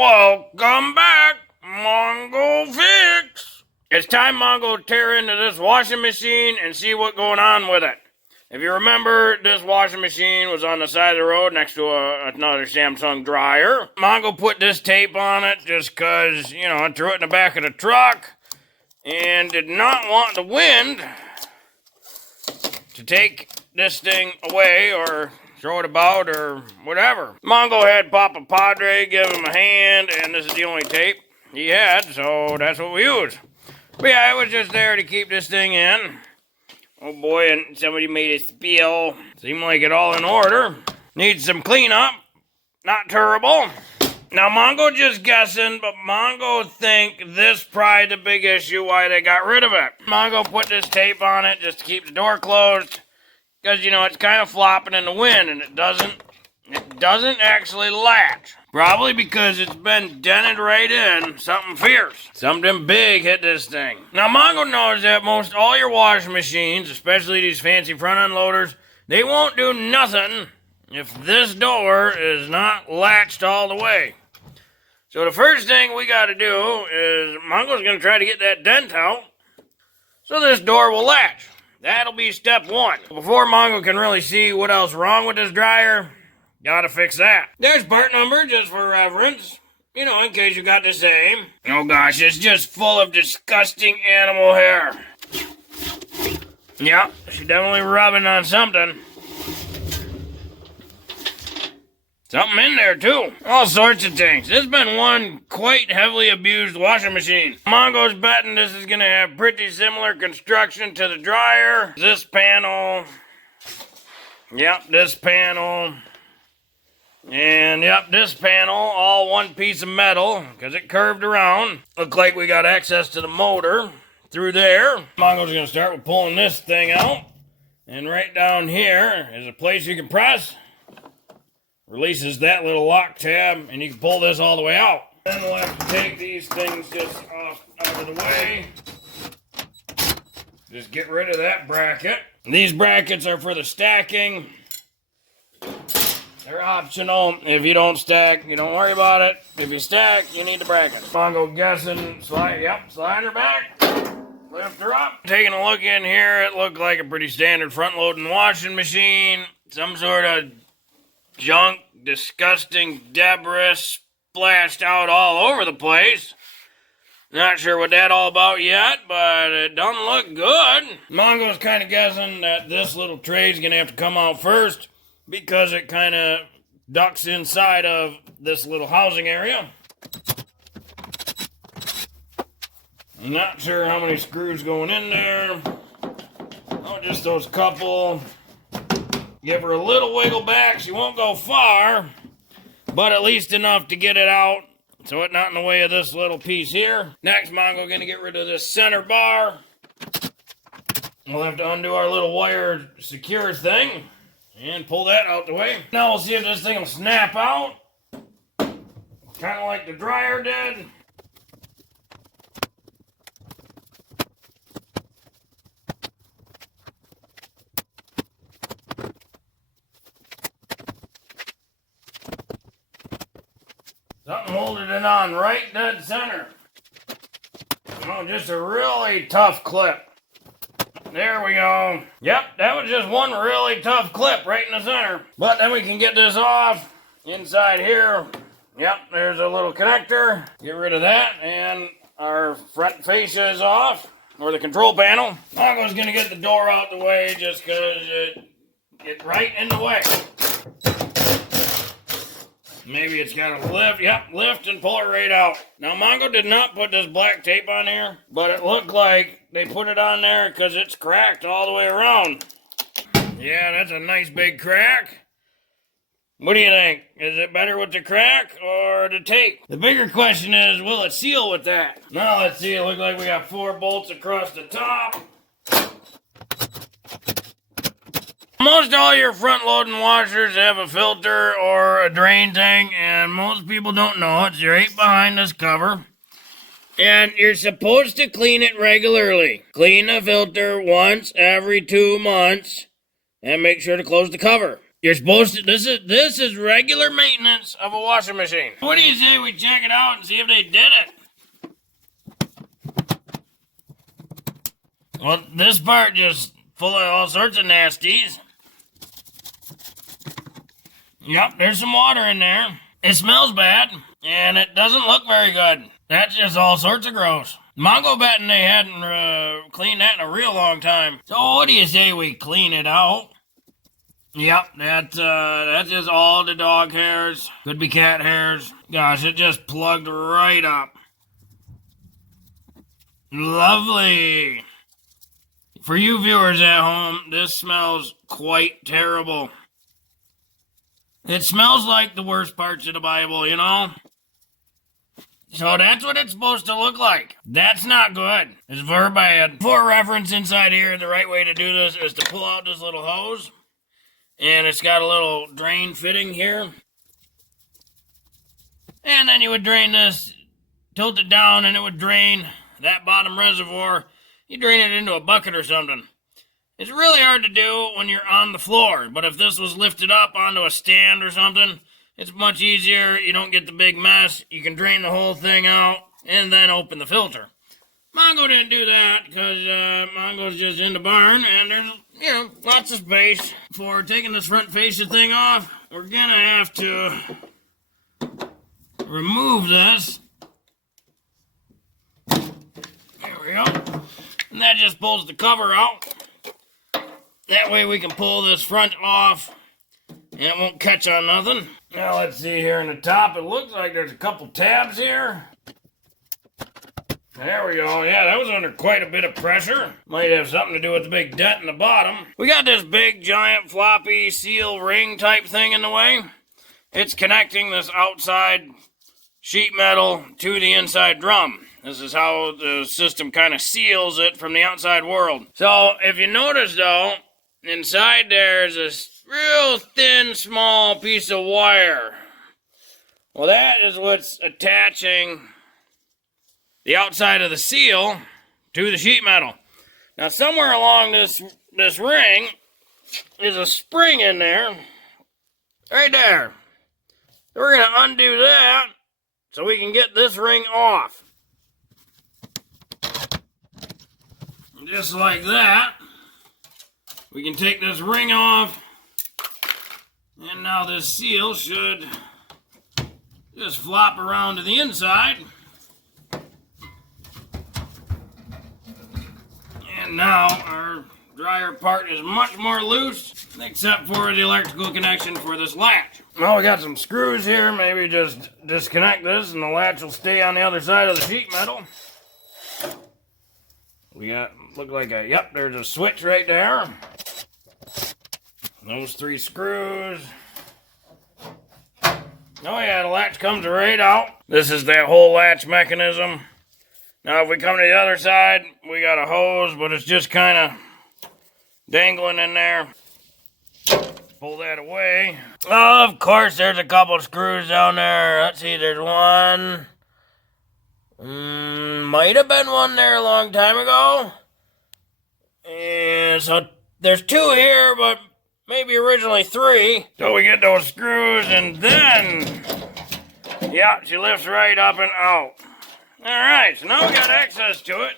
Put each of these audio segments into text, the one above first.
Welcome back, Mongo Fix. It's time, Mongo, to tear into this washing machine and see what's going on with it. If you remember, this washing machine was on the side of the road next to another Samsung dryer. Mongo put this tape on it just because, I threw it in the back of the truck and did not want the wind to take this thing away or throw it about or whatever. Mongo had Papa Padre give him a hand, and this is the only tape he had, so that's what we used. But yeah, it was just there to keep this thing in. Oh boy, and somebody made a spill. Seemed like it all in order. Needs some cleanup. Not terrible. Now, Mongo just guessing, but Mongo think this probably the big issue why they got rid of it. Mongo put this tape on it just to keep the door closed. Because, it's kind of flopping in the wind, and it doesn't actually latch. Probably because it's been dented right in. Something fierce. Something big hit this thing. Now, Mongo knows that most all your washing machines, especially these fancy front-end loaders, they won't do nothing if this door is not latched all the way. So the first thing we got to do is Mongo's going to try to get that dent out so this door will latch. That'll be step one. Before Mongo can really see what else wrong with this dryer, gotta fix that. There's part number just for reference. In case you got the same. Oh gosh, it's just full of disgusting animal hair. Yeah, she's definitely rubbing on something. Something in there, too. All sorts of things. This has been one quite heavily abused washing machine. Mongo's betting this is going to have pretty similar construction to the dryer. This panel. Yep, this panel. And, yep, this panel. All one piece of metal because it curved around. Look like we got access to the motor through there. Mongo's going to start with pulling this thing out. And right down here is a place you can press. Releases that little lock tab, and you can pull this all the way out. Then we'll have to take these things just out of the way. Just get rid of that bracket. These brackets are for the stacking. They're optional. If you don't stack, you don't worry about it. If you stack, you need the bracket. Mongo guessing, slide her back. Lift her up. Taking a look in here, it looked like a pretty standard front-loading washing machine. Some sort of junk, disgusting debris splashed out all over the place. Not sure what that's all about yet, but it doesn't look good. Mongo's kind of guessing that this little tray is going to have to come out first because it kind of ducks inside of this little housing area. I'm not sure how many screws going in there. Oh, just those couple. Give her a little wiggle back. She won't go far, but at least enough to get it out so it's not in the way of this little piece here. Next, Mongo going to get rid of this center bar. We'll have to undo our little wire secure thing and pull that out the way. Now we'll see if this thing will snap out, kind of like the dryer did. Something holding it on right dead center. Oh, just a really tough clip. There we go. Yep, that was just one really tough clip right in the center. But then we can get this off inside here. Yep, there's a little connector. Get rid of that, and our front fascia is off, or the control panel. Mongo's gonna get the door out the way just because it gets right in the way. Maybe it's got to lift. Yep, lift and pull it right out. Now, Mongo did not put this black tape on here, but it looked like they put it on there because it's cracked all the way around. Yeah, that's a nice big crack. What do you think? Is it better with the crack or the tape? The bigger question is, will it seal with that? Now, let's see. It looks like we got 4 bolts across the top. Most all your front-loading washers have a filter or a drain tank, and most people don't know it's right behind this cover. And you're supposed to clean it regularly. Clean the filter once every 2 months, and make sure to close the cover. You're supposed to, this is regular maintenance of a washing machine. What do you say we check it out and see if they did it? Well, this part just full of all sorts of nasties. Yep, there's some water in there. It smells bad, and it doesn't look very good. That's just all sorts of gross. Mongo betting they hadn't cleaned that in a real long time. So what do you say we clean it out? Yep, that's just all the dog hairs. Could be cat hairs. Gosh, it just plugged right up. Lovely. For you viewers at home, this smells quite terrible. It smells like the worst parts of the Bible, you know? So that's what it's supposed to look like. That's not good. It's very bad. For reference inside here, the right way to do this is to pull out this little hose. And it's got a little drain fitting here. And then you would drain this, tilt it down, and it would drain that bottom reservoir. You drain it into a bucket or something. It's really hard to do when you're on the floor, but if this was lifted up onto a stand or something, it's much easier. You don't get the big mess. You can drain the whole thing out and then open the filter. Mongo didn't do that because Mongo's just in the barn and there's, lots of space. For taking this front fascia thing off, we're gonna have to remove this. There we go. And that just pulls the cover out. That way we can pull this front off and it won't catch on nothing. Now let's see here in the top. It looks like there's a couple tabs here. There we go. Yeah, that was under quite a bit of pressure. Might have something to do with the big dent in the bottom. We got this big, giant, floppy seal ring type thing in the way. It's connecting this outside sheet metal to the inside drum. This is how the system kind of seals it from the outside world. So, if you notice though, inside there's this real thin, small piece of wire. Well, that is what's attaching the outside of the seal to the sheet metal. Now, somewhere along this ring is a spring in there. Right there. So we're going to undo that so we can get this ring off. Just like that. We can take this ring off. And now this seal should just flop around to the inside. And now our dryer part is much more loose, except for the electrical connection for this latch. Well, we got some screws here. Maybe just disconnect this and the latch will stay on the other side of the sheet metal. We got, look like there's a switch right there. Those 3 screws. Oh yeah, the latch comes right out. This is that whole latch mechanism. Now if we come to the other side, we got a hose, but it's just kind of dangling in there. Pull that away. Oh, of course, there's a couple screws down there. Let's see, there's one. Might have been one there a long time ago. And so there's 2 here, but maybe originally 3. So we get those screws and then, yeah, she lifts right up and out. Alright, so now we got access to it.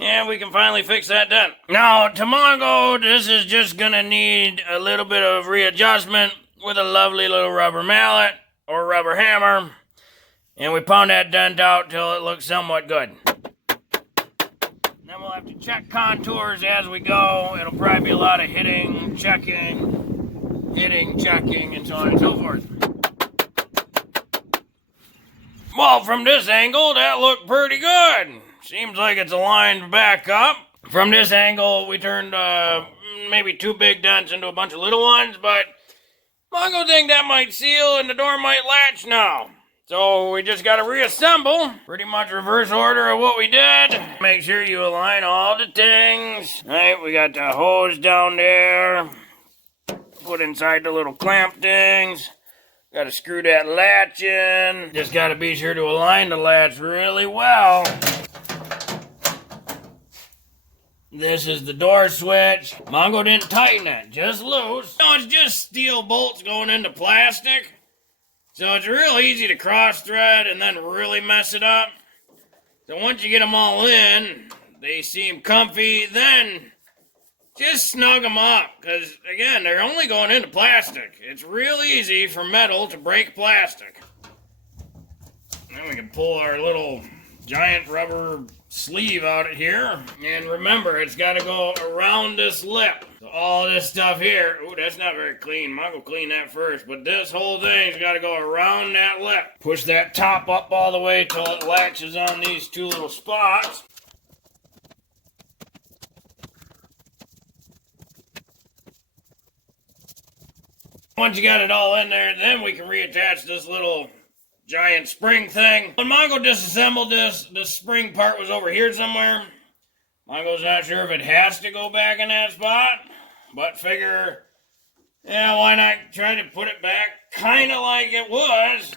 And we can finally fix that dent. Now, to Mongo, this is just gonna need a little bit of readjustment with a lovely little rubber mallet or rubber hammer. And we pound that dent out till it looks somewhat good. Then we'll have to check contours as we go. It'll probably be a lot of hitting, checking, and so on and so forth. Well, from this angle, that looked pretty good. Seems like it's aligned back up. From this angle, we turned maybe 2 big dents into a bunch of little ones, but Mongo think that might seal and the door might latch now. So we just got to reassemble. Pretty much reverse order of what we did. Make sure you align all the things. All right, we got the hose down there. Put inside the little clamp things. Got to screw that latch in. Just got to be sure to align the latch really well. This is the door switch. Mongo didn't tighten it, just loose. No, it's just steel bolts going into plastic. So it's real easy to cross thread and then really mess it up. So once you get them all in, they seem comfy, then just snug them up. Because again, they're only going into plastic. It's real easy for metal to break plastic. Then we can pull our little giant rubber sleeve out of here. And remember, it's got to go around this lip. So all this stuff here, ooh, that's not very clean. Mongo clean that first. But this whole thing's got to go around that lip. Push that top up all the way till it latches on these two little spots. Once you got it all in there, then we can reattach this little giant spring thing. When Mongo disassembled this spring part was over here somewhere. Mongo's not sure if it has to go back in that spot, but figure, yeah, why not try to put it back kind of like it was.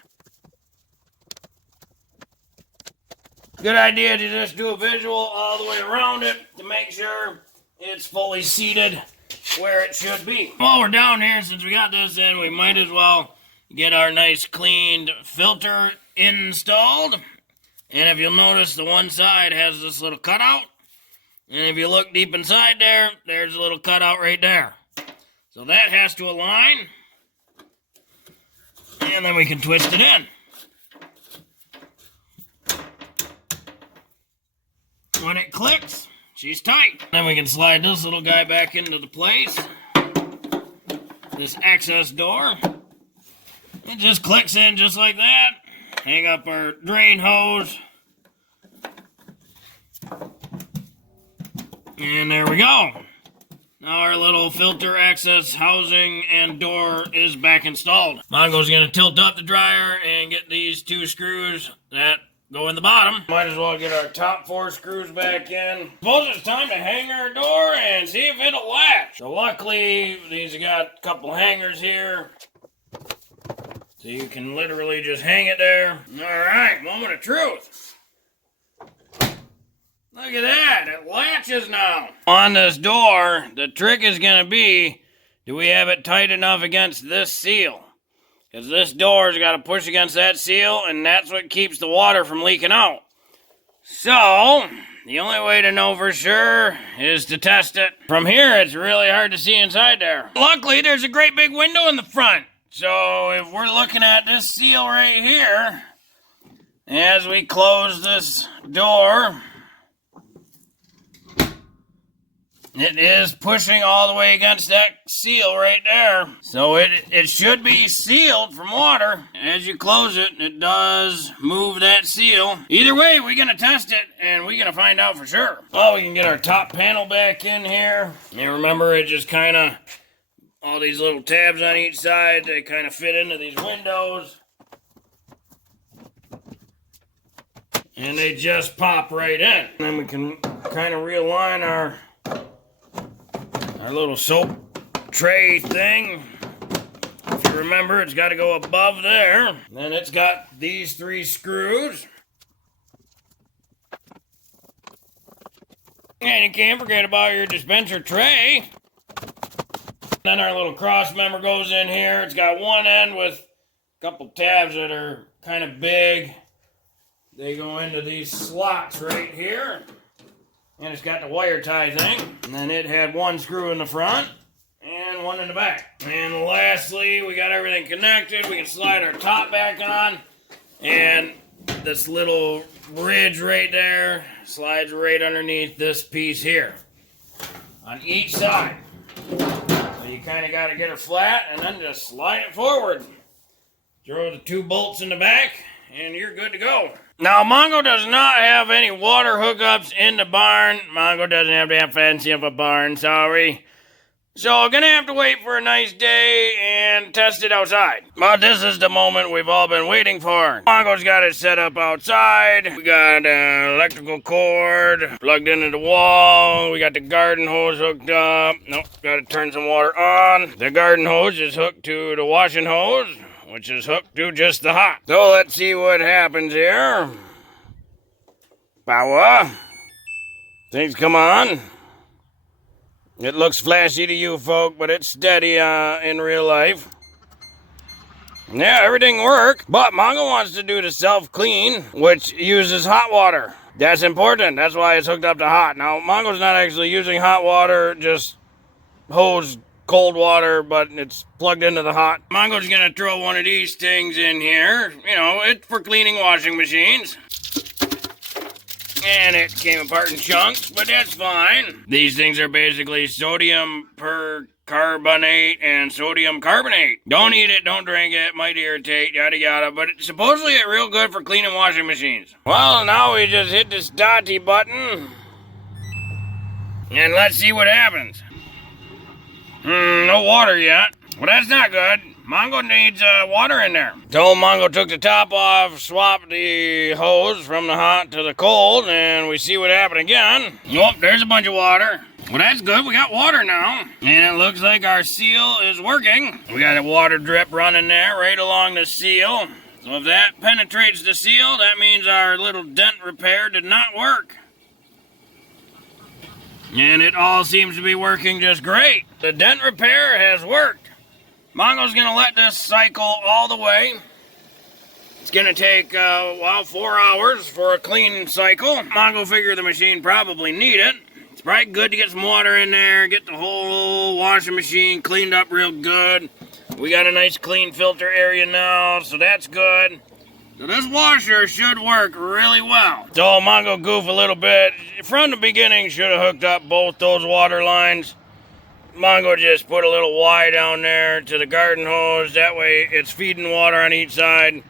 Good idea to just do a visual all the way around it to make sure it's fully seated where it should be. While we're down here, since we got this in, we might as well get our nice cleaned filter installed. And if you'll notice, the one side has this little cutout. And if you look deep inside there, there's a little cutout right there. So that has to align. And then we can twist it in. When it clicks, she's tight. Then we can slide this little guy back into the place. This access door. It just clicks in just like that. Hang up our drain hose. And there we go. Now our little filter access housing and door is back installed. Mongo's going to tilt up the dryer and get these two screws that go in the bottom. Might as well get our top 4 screws back in. Suppose it's time to hang our door and see if it'll latch. So luckily, these have got a couple hangers here. So you can literally just hang it there. Alright, moment of truth. Look at that, it latches now. On this door, the trick is going to be, do we have it tight enough against this seal? Because this door's got to push against that seal, and that's what keeps the water from leaking out. So, the only way to know for sure is to test it. From here, it's really hard to see inside there. Luckily, there's a great big window in the front. So, if we're looking at this seal right here, as we close this door, it is pushing all the way against that seal right there. So it should be sealed from water. As you close it, it does move that seal. Either way, we're going to test it, and we're going to find out for sure. Oh, we can get our top panel back in here. And remember, it just kind of, all these little tabs on each side, they kind of fit into these windows. And they just pop right in. And then we can kind of realign our little soap tray thing. If you remember, it's got to go above there. Then it's got these 3 screws. And you can't forget about your dispenser tray. Then our little cross member goes in here. It's got one end with a couple tabs that are kind of big. They go into these slots right here. And it's got the wire tie thing. And then it had 1 screw in the front and 1 in the back. And lastly, we got everything connected. We can slide our top back on. And this little ridge right there slides right underneath this piece here. On each side. So you kind of got to get it flat and then just slide it forward. Throw the 2 bolts in the back and you're good to go. Now, Mongo does not have any water hookups in the barn. Mongo doesn't have that fancy of a barn, sorry. So, gonna have to wait for a nice day and test it outside. But this is the moment we've all been waiting for. Mongo's got it set up outside. We got an electrical cord plugged into the wall. We got the garden hose hooked up. Nope, gotta turn some water on. The garden hose is hooked to the washing hose, which is hooked to just the hot. So let's see what happens here. Power. Things come on. It looks flashy to you folk, but it's steady in real life. Yeah, everything worked, but Mongo wants to do the self-clean, which uses hot water. That's important. That's why it's hooked up to hot. Now, Mongo's not actually using hot water, just hose cold water, but it's plugged into the hot. Mongo's gonna throw one of these things in here. You know, it's for cleaning washing machines. And it came apart in chunks, but that's fine. These things are basically sodium percarbonate and sodium carbonate. Don't eat it, don't drink it, might irritate, yada yada, but it's supposedly real good for cleaning washing machines. Well, now we just hit this dotty button. And let's see what happens. No water yet. Well, that's not good. Mongo needs water in there. So Mongo took the top off, swapped the hose from the hot to the cold, and we see what happened again. Nope, there's a bunch of water. Well, that's good. We got water now. And it looks like our seal is working. We got a water drip running there right along the seal. So if that penetrates the seal, that means our little dent repair did not work. And it all seems to be working just great. The dent repair has worked. Mongo's gonna let this cycle all the way. It's gonna take, 4 hours for a clean cycle. Mongo figured the machine probably need it. It's probably good to get some water in there, get the whole washing machine cleaned up real good. We got a nice clean filter area now, so that's good. So this washer should work really well. So Mongo goof a little bit. From the beginning, should have hooked up both those water lines. Mongo just put a little Y down there to the garden hose. That way it's feeding water on each side.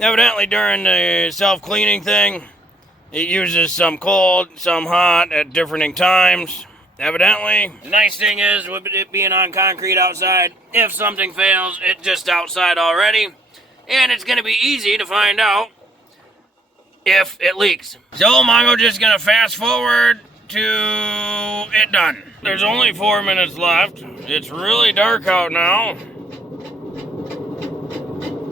Evidently during the self-cleaning thing, it uses some cold, some hot at differing times. Evidently. The nice thing is, with it being on concrete outside, if something fails, it's just outside already. And it's going to be easy to find out if it leaks. So Mongo just going to fast forward to it done. There's only 4 minutes left. It's really dark out now.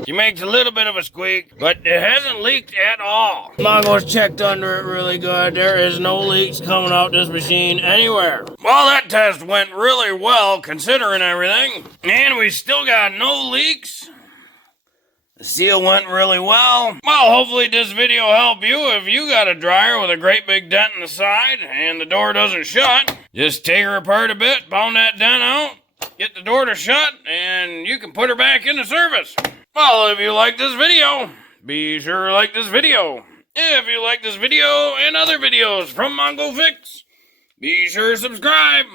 She makes a little bit of a squeak, but it hasn't leaked at all. Mongo's checked under it really good. There is no leaks coming out this machine anywhere. Well, that test went really well considering everything. And we still got no leaks. The seal went really well. Well, hopefully this video helped you if you got a dryer with a great big dent in the side and the door doesn't shut. Just take her apart a bit, pound that dent out, get the door to shut, and you can put her back into service. Well, if you like this video, be sure to like this video. If you like this video and other videos from Mongo Fix, be sure to subscribe.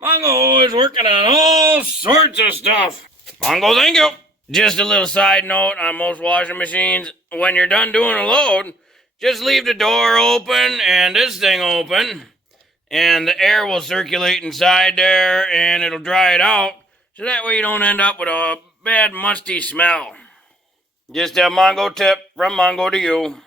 Mongo is working on all sorts of stuff. Mongo, thank you. Just a little side note on most washing machines, when you're done doing a load, just leave the door open and this thing open, and the air will circulate inside there and it'll dry it out, so that way you don't end up with a bad musty smell. Just a Mongo tip from Mongo to you.